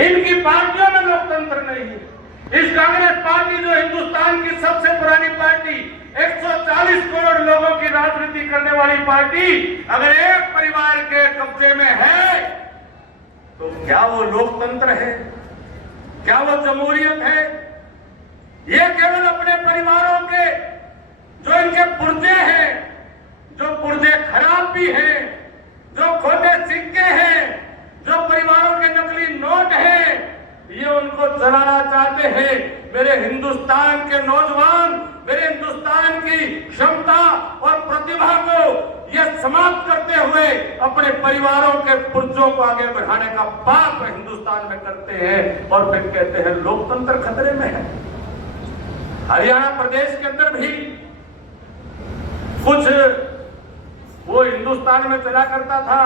इनकी पार्टियों में लोकतंत्र नहीं है। इस कांग्रेस पार्टी जो हिंदुस्तान की सबसे पुरानी पार्टी, 140 करोड़ लोगों की राजनीति करने वाली पार्टी, अगर एक परिवार के कब्जे में है तो क्या वो लोकतंत्र है? क्या वो जमहूरियत है? ये केवल अपने परिवारों के जो इनके पुर्जे हैं, जो पुर्जे खराब भी हैं, जो खोटे सिक्के हैं, जो परिवारों के नकली नोट हैं, ये उनको जलाना चाहते हैं। मेरे हिंदुस्तान के नौजवान, मेरे हिंदुस्तान की क्षमता और प्रतिभा को ये समाप्त करते हुए अपने परिवारों के पुर्जों को आगे बढ़ाने का पाप हिंदुस्तान में करते हैं और फिर कहते हैं लोकतंत्र खतरे में है। हरियाणा प्रदेश के अंदर भी कुछ वो हिंदुस्तान में चला करता था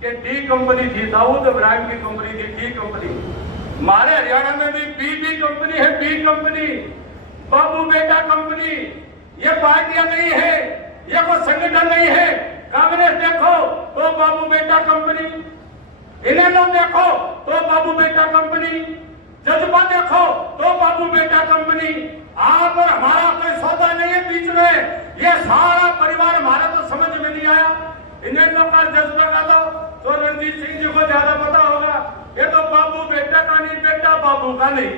कि डी कंपनी थी, दाऊद इब्राहिम की कंपनी थी, डी कंपनी। हमारे हरियाणा में भी बी कंपनी है, बी कंपनी, बाबू बेटा कंपनी। ये पार्टियां नहीं है, ये कोई संगठन नहीं है। कांग्रेस देखो तो बाबू बेटा कंपनी, इनेलो देखो तो बाबू बेटा कंपनी, जज्बा देखो तो बाबू बेटा कंपनी। आप और हमारा कोई सौदा नहीं है बीच में। ये सारा परिवार हमारा तो समझ में नहीं आया। इनेलो का जज्बा का तो रणजीत सिंह जी को ज्यादा पता होगा। ये तो बाबू बेटा का नहीं, बेटा बाबू का नहीं।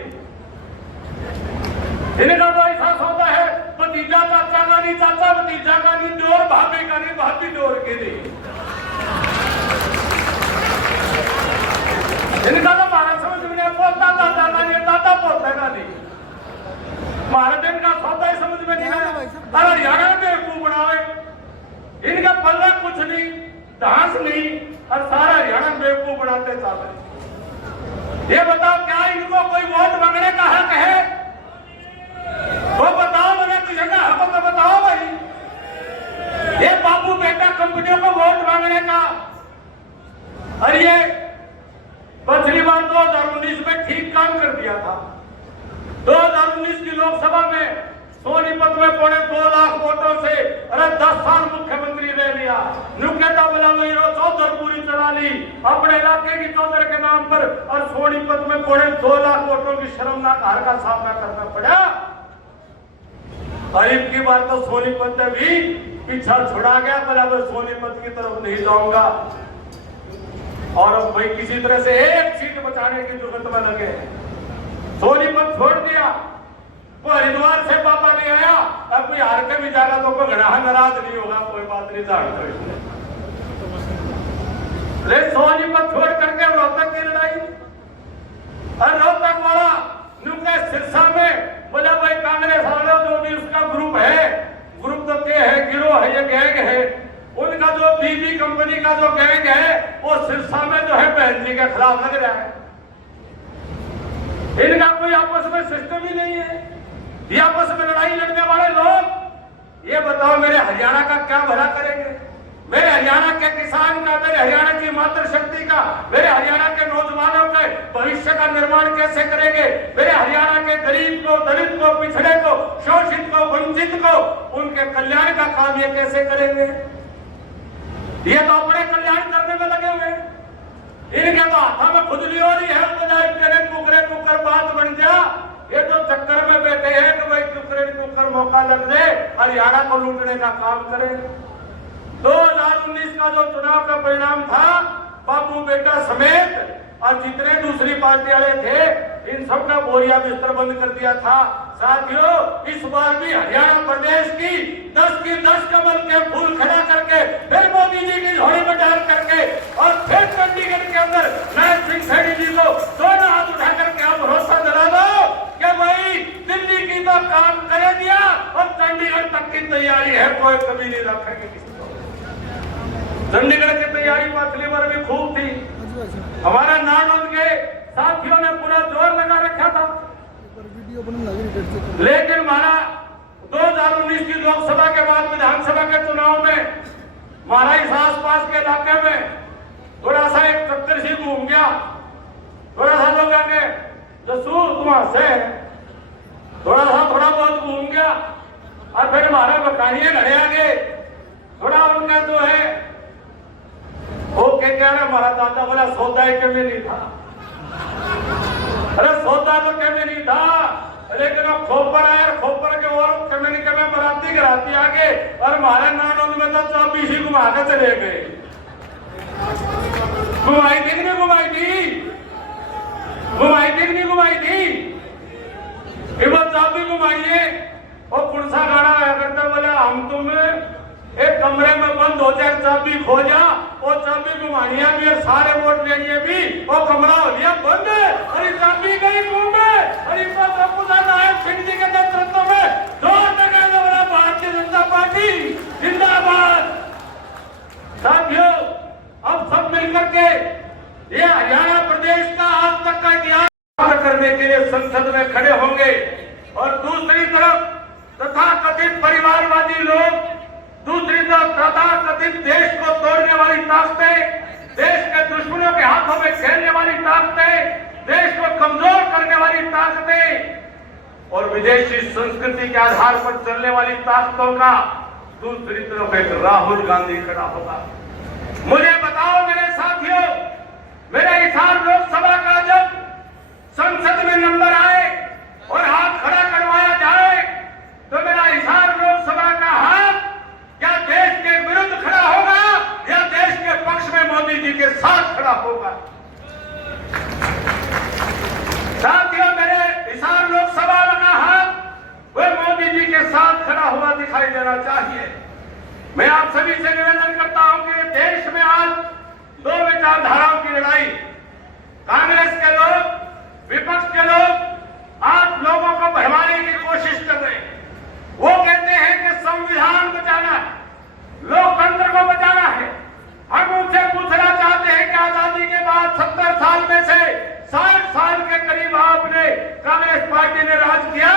इनका तो ऐसा सौदा है, भतीजा चाचा का नहीं, चाचा भतीजा का नहीं, जोर भाभी का नहीं, भाभी जोर के नहीं। इनका तो भारत समझ में पोता दादा का नहीं, दादा पोता का नहीं। भारत इनका सौदा ही समझ में नहीं आया। और हरियाणा में बेवकूफ बनावे, इनका पल्ला कुछ नहीं, डांस नहीं, और सारा हरियाणा बेवकूफ बनाते चाहते। ये बताओ क्या इनको कोई वोट मांगने का हक है? वो बताओ, मैंने तुझे का हक तो बताओ भाई। ये बाबू बेटा कंपनियों को वोट मांगने का, और ये पिछली बार 2019 में ठीक काम कर दिया था। 2019 की लोकसभा में सोनीपत में 2.25 लाख वोटों से, अरे 10 साल मुख्यमंत्री रह लिया। नुकेता बोला चौधर पूरी चला ली अपने इलाके की चौधर के नाम पर, और सोनीपत में 2.2 लाख वोटों की शर्मनाक हार का सामना करना पड़ा। और की बार तो सोनीपत में भी पीछा छुड़ा गया, बराबर सोनीपत की तरफ नहीं जाऊंगा। और अब भाई किसी तरह से एक सीट बचाने की जरूरत में लगे, सोनीपत छोड़ दिया। वो हरिद्वार से पापा नहीं आया, अब कोई हार के भी जाएगा तो कोई घड़ा नाराज नहीं होगा, कोई बात नहीं जानते। सोनीपत छोड़ करके रोहतक की लड़ाई, और रोहतक वाला नुके सिरसा में बोला भाई कांग्रेस वाला जो भी उसका ग्रुप है, ग्रुप तो क्या है, गिरोह है, ये गैंग है, उनका जो बीबी कंपनी का जो गैंग है वो सिरसा में जो है बहन जी के खिलाफ लग रहा है। इनका कोई आपस में सिस्टम ही नहीं है। ये आपस में लड़ाई लड़ने वाले लोग, ये बताओ मेरे हरियाणा का क्या भला करेंगे? मेरे हरियाणा के किसान का, मेरे हरियाणा की मातृशक्ति का, मेरे हरियाणा के नौजवानों के भविष्य का निर्माण कैसे करेंगे? मेरे हरियाणा के गरीब को, दलित को, पिछड़े को, शोषित को, वंचित को, उनके कल्याण का काम ये कैसे करेंगे? ये तो अपने कल्याण करने में लगे हुए। इनके तो हाथा में खुजली हो रही है, बजाय कुकरे कुकर बात बन जा। ये तो चक्कर में बैठे हैं कि भाई कुकरे कुकर मौका लग जाए, हरियाणा को लूटने का काम करें। 2019 का जो चुनाव का परिणाम था, बाबू बेटा समेत और जितने दूसरी पार्टी वाले थे, इन सबका बोरिया बिस्तर बंद कर दिया था। साथियों, इस बार भी हरियाणा प्रदेश की 10 कमल के फूल खड़ा करके, फिर मोदी जी की झोली में डाल करके, और फिर चंडीगढ़ के अंदर नायब सिंह सैनी जी को दोनों हाथ उठा करके आप भरोसा दिला दो कि भाई दिल्ली की तो काम करे दिया, और चंडीगढ़ तक की तैयारी है, कोई कमी नहीं रखेंगे किसी को। चंडीगढ़ की तैयारी पिछली बार भी खूब थी। हमारा नानौद के साथियों ने पूरा जोर लगा रखा था, लेकिन हमारा 2019 की लोकसभा के बाद विधानसभा के चुनाव में हमारा इस आसपास के इलाके में थोड़ा सा एक चक्कर सी घूम गया। थोड़ा सा लोग आगे जसू तुम से थोड़ा बहुत घूम गया, और फिर हमारा मकानिया घड़े आगे थोड़ा उनका जो है वो क्या हमारा दादा बोला सौदा के में नहीं था, अरे सौदा तो कहने नहीं था, लेकिन अब खोपर आया, खोपर के और कहने के मैं बराती कराती आगे और हमारे नानों में तो 24 ही घुमा के चले गए। घुमाई थी नहीं घुमाई थी, घुमाई थी नहीं घुमाई थी, ये बात आप भी घुमाइए। और पुरसा गाड़ा आया करते बोले हम तुम एक कमरे में बंद हो जाए, चाबी खो जा और चाबी घुमानिया भी और सारे वोट लेंगे भी और कमरा हो लिया बंद, अरे चाबी गई मुंह में, अरे नायक सिंह जी के नेतृत्व में जोर लगाने वाला भारतीय जनता पार्टी जिंदाबाद। साथियों, अब सब मिलकर के ये हरियाणा प्रदेश का आज तक का इतिहास करने के लिए संसद में खड़े होंगे। और दूसरी तरफ तथाकथित परिवारवादी लोग, दूसरी तरफ तथाकथित देश को तोड़ने वाली ताकतें, देश के दुश्मनों के हाथों में खेलने वाली ताकतें, देश को कमजोर करने वाली ताकतें और विदेशी संस्कृति के आधार पर चलने वाली ताकतों का दूसरी तरफ एक राहुल गांधी खड़ा होगा। मुझे बताओ मेरे साथियों, मेरे हिसार लोकसभा का जब संसद में नंबर आए और हाथ खड़ा करवाया जाए तो मेरा हिसार लोकसभा का हाथ क्या देश के विरुद्ध खड़ा होगा या देश के पक्ष में मोदी जी के साथ खड़ा होगा? साथियों, मेरे हिसार लोकसभा का हाथ वह मोदी जी के साथ खड़ा हुआ दिखाई देना चाहिए। मैं आप सभी से निवेदन करता हूं कि देश में आज दो विचारधाराओं की लड़ाई, कांग्रेस के लोग, विपक्ष के लोग आप लोगों को भरमाने की कोशिश कर रहे हैं। वो कहते हैं कि संविधान बचाना है, लोकतंत्र को बचाना है। हम उनसे पूछना चाहते हैं कि आजादी के बाद 70 साल में से 60 साल के करीब आपने कांग्रेस पार्टी ने राज किया,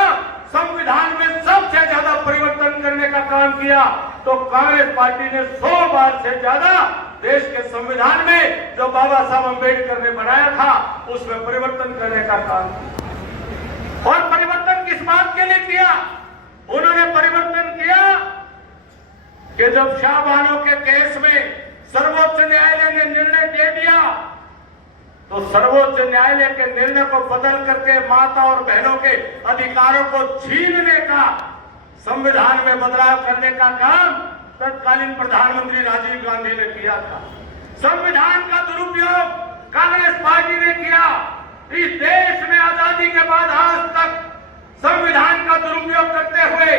संविधान में सबसे ज्यादा परिवर्तन करने का काम किया, तो कांग्रेस पार्टी ने 100 बार से ज्यादा देश के संविधान में जो बाबा साहब अम्बेडकर ने बनाया था उसमें परिवर्तन करने का काम किया। और परिवर्तन किस बात के लिए किया? उन्होंने परिवर्तन किया कि जब शाहबानो के केस में सर्वोच्च न्यायालय ने निर्णय दे दिया तो सर्वोच्च न्यायालय के निर्णय को बदल करके माता और बहनों के अधिकारों को छीनने का, संविधान में बदलाव करने का काम तत्कालीन प्रधानमंत्री राजीव गांधी ने किया था। संविधान का दुरुपयोग कांग्रेस पार्टी ने किया। इस देश में आजादी के बाद आज तक संविधान का दुरुपयोग करते हुए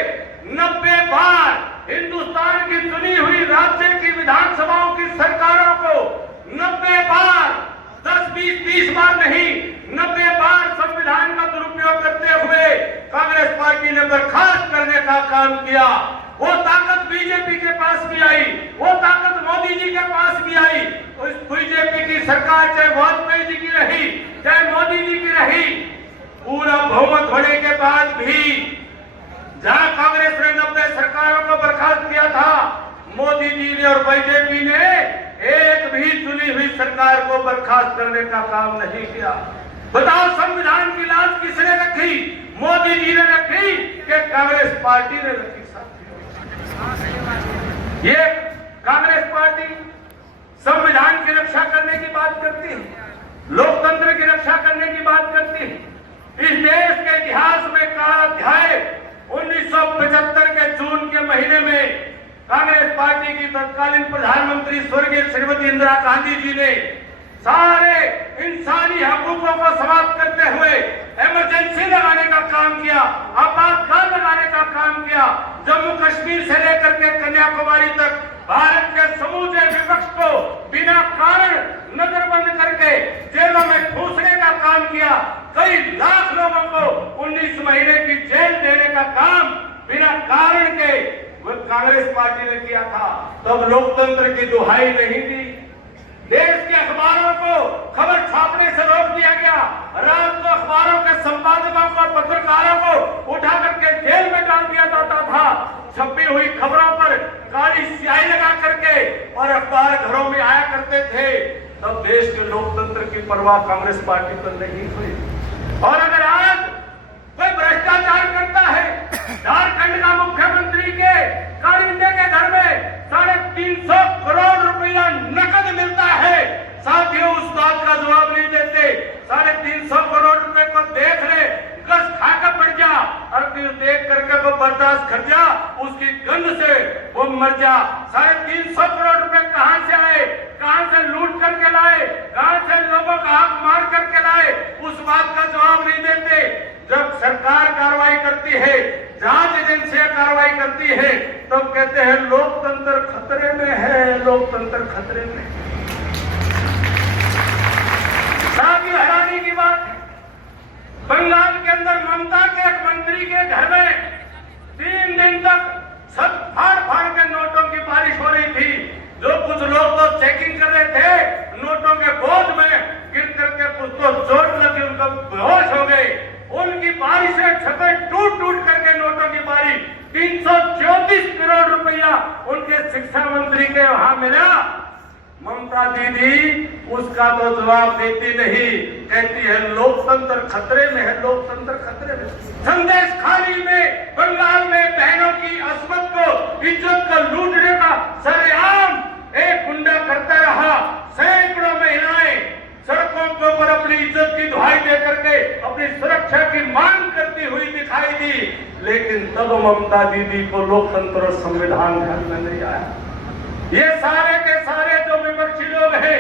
90 बार हिंदुस्तान की चुनी हुई राज्य की विधानसभाओं की सरकारों को 90 बार, 10, 20, 30 बार नहीं, 90 बार संविधान का दुरुपयोग करते हुए कांग्रेस पार्टी ने बर्खास्त करने का काम किया। वो ताकत बीजेपी के पास भी आई, वो ताकत मोदी जी के पास भी आई। उस बीजेपी की सरकार चाहे वाजपेयी जी की रही, चाहे मोदी जी की रही, पूरा बहुमत होने के बाद भी जहां कांग्रेस ने 90 सरकारों को बर्खास्त किया था, मोदी जी ने और बीजेपी ने एक भी चुनी हुई सरकार को बर्खास्त करने का काम नहीं किया। बताओ, संविधान की लाज किसने रखी? मोदी जी ने रखी कि कांग्रेस पार्टी ने रखी? ये कांग्रेस पार्टी संविधान की रक्षा करने की बात करती है, लोकतंत्र की रक्षा करने की बात करती है। इस देश के इतिहास में काला अध्याय 1975 के जून के महीने में कांग्रेस पार्टी की तत्कालीन प्रधानमंत्री स्वर्गीय श्रीमती इंदिरा गांधी जी ने सारे इंसानी हकूकों को समाप्त करते हुए इमरजेंसी लगाने का काम किया, आपातकाल लगाने का काम किया। जम्मू कश्मीर से लेकर के कन्याकुमारी तक भारत के समूचे विपक्ष को बिना कारण नजरबंद करके जेलों में ठूसने का काम किया। कई लाख लोगों को 19 महीने की जेल देने का काम बिना कारण के कांग्रेस पार्टी ने किया था। तब लोकतंत्र की दुहाई नहीं दी। देश के अखबारों को खबर छापने से रोक दिया गया। रात को अखबारों के संपादकों को, पत्रकारों को उठा करके जेल में डाल दिया जाता था। छपी हुई खबरों पर काली स्याही लगा करके और अखबार घरों में आया करते थे। तब देश के लोकतंत्र की परवाह कांग्रेस पार्टी पर नहीं हुई। और अगर आज कोई भ्रष्टाचार करता है, झारखंड का मुख्यमंत्री के कारिंदे के घर में 350 करोड़ रुपया नकद मिलता है, साथियों उस बात का जवाब नहीं देते। बर्दाश्त कर जा, उसकी गंध से वो मर जा। 350 करोड़ रुपए कहां से आए, कहां से लूट करके लाए, कहां से लोगों का हक मार करके लाए, उस बात का जवाब नहीं देते। जब सरकार कार्रवाई करती है, जांच एजेंसियां कार्रवाई करती है, तो कहते हैं लोकतंत्र खतरे में है, लोकतंत्र खतरे में। साथ ही हैरानी की बात है, बंगाल के अंदर ममता के एक मंत्री के घर में 3 दिन तक सब फाड़ फाड़ के नोटों की बारिश हो रही थी। जो कुछ लोग तो चेकिंग कर रहे थे, नोटों के बोझ में गिर करके कुछ तो चोट लगी, उनको बेहोश हो गए। उनकी बारिशें छतें टूट टूट करके नोटों की बारिश, 334 करोड़ रुपया उनके शिक्षा मंत्री के वहां मिला। ममता दीदी उसका तो जवाब देती नहीं, कहती है लोकतंत्र खतरे में है, लोकतंत्र खतरे में। संदेश खाली में बंगाल में बहनों की अस्मत को, इज्जत को लूटने का सरेआम एक गुंडा करता रहा। सैकड़ों महिलाएं सड़कों के ऊपर अपनी इज्जत की दुहाई दे करके अपनी सुरक्षा की मांग करती हुई दिखाई दी, लेकिन तब ममता दीदी को लोकतंत्र और संविधान ध्यान में नहीं आया। ये सारे के सारे जो विपक्षी लोग हैं,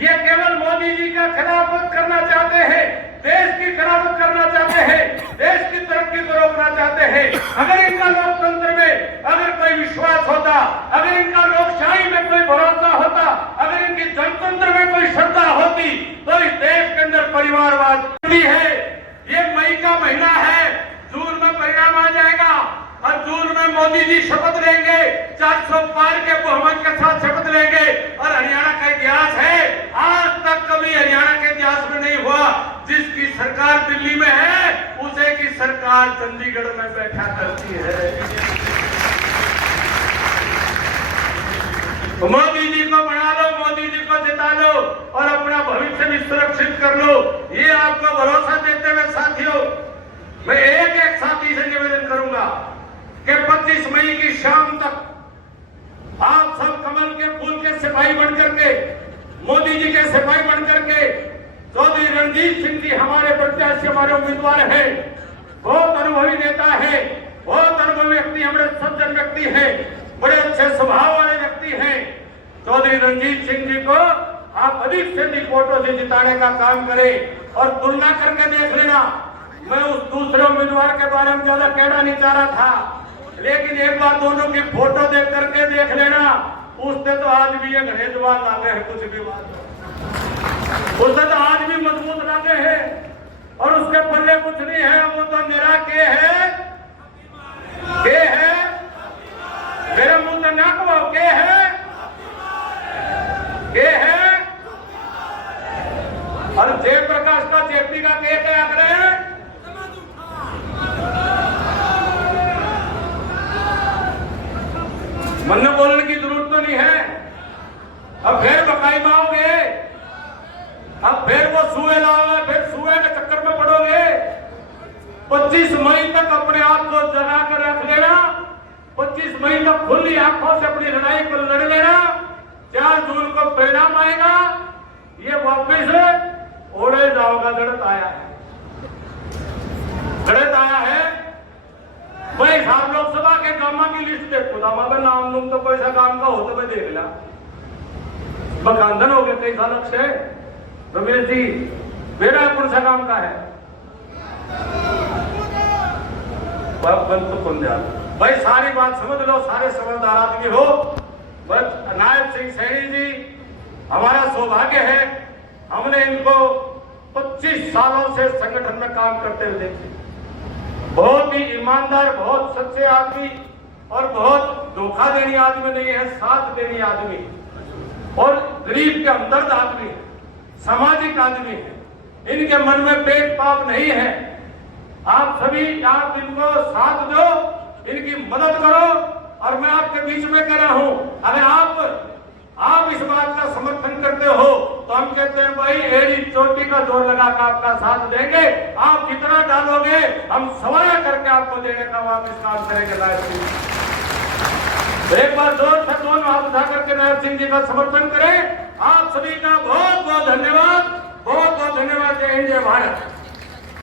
ये केवल मोदी जी का खिलाफत करना चाहते हैं, देश की खिलाफत करना चाहते हैं, देश की तरक्की को रोकना चाहते हैं। अगर इनका लोकतंत्र में अगर कोई विश्वास होता, अगर इनका लोकशाही में कोई भरोसा होता, अगर इनकी जनतंत्र में कोई श्रद्धा होती, तो इस देश के अंदर परिवारवाद है। ये मई का महीना है, जून में परिणाम आ जाएगा और जून में मोदी जी शपथ लेंगे, 400 पार के बहुमत के साथ शपथ लेंगे। और हरियाणा का इतिहास है, आज तक कभी हरियाणा के इतिहास में नहीं हुआ, जिसकी सरकार दिल्ली में है उसे की सरकार चंडीगढ़ में बैठा करती है। मोदी जी को बना लो, मोदी जी को जिता लो और अपना भविष्य भी सुरक्षित कर लो, ये आपको भरोसा देते हुए साथियों, मैं एक एक साथी से निवेदन करूंगा कि 25 मई की शाम तक आप सब कमल के फूल के सिपाही बन करके, मोदी जी के सिपाही बन करके, चौधरी रणजीत सिंह जी हमारे प्रत्याशी, हमारे उम्मीदवार हैं, बहुत अनुभवी नेता है, बहुत अनुभवी व्यक्ति, हमारे सज्जन व्यक्ति हैं, बड़े अच्छे स्वभाव वाले व्यक्ति हैं। चौधरी रणजीत सिंह जी को आप अधिक से अधिक वोटों से जिताने का काम करें और तुलना करके देख लेना। मैं उस दूसरे उम्मीदवार के बारे में ज्यादा कहना नहीं चाह रहा था, लेकिन एक बार दोनों की फोटो देख करके देख लेना, उससे तो आज भी ये घने जवाब लागे हैं, कुछ भी बात उससे तो आज भी मजबूत लागे हैं और उसके पल्ले कुछ नहीं है। वो तो मेरा के है मेरे मुंह से ना कहो के है और जयप्रकाश का जेपी का के क्या करे, मन में बोलने की जरूरत तो नहीं है। अब फिर बकाई माओगे, अब फिर वो सुए लाओगे, फिर सुए के चक्कर में पड़ोगे। 25 मई तक अपने आप को जगा कर रख लेना, 25 मई तक खुली आंखों से अपनी लड़ाई को लड़ लेना। 4 जून को परिणाम आएगा, ये वापिस ओढ़े जाओगा। गलत आया है, गलत आया है। भाई साहब लोकसभा के कामों की लिस्ट देखो, दामा का नाम तो कोई सा काम का हो तो मैं देख लिया, बकांदन हो गया कई साल से। रमेश जी मेरा कौन सा काम का है, तो कौन दिया भाई, सारी बात समझ लो, सारे समझदार आदमी हो। बस नायब सिंह सैनी जी हमारा सौभाग्य है, हमने इनको 25 सालों से संगठन में काम करते हुए देखे। बहुत ही ईमानदार, बहुत सच्चे आदमी और बहुत धोखा देनी आदमी नहीं है, साथ देनी आदमी और गरीब के हमदर्द आदमी है, सामाजिक आदमी है। इनके मन में पेट पाप नहीं है। आप सभी आप इनको साथ दो, इनकी मदद करो। और मैं आपके बीच में कह रहा हूं, अगर आप इस बात का समर्थन करते हो तो हम कहते हैं भाई एड़ी चोटी का जोर लगाकर आपका साथ देंगे। आप कितना डालोगे हम सवाया करके आपको देने का वापिस काम करेंगे। नायब सिंह एक बार जोर से दोनों हाथ उठा करके नायब सिंह जी का समर्थन करें। आप सभी का बहुत बहुत धन्यवाद, बहुत बहुत धन्यवाद। जय हिंद, जय भारत।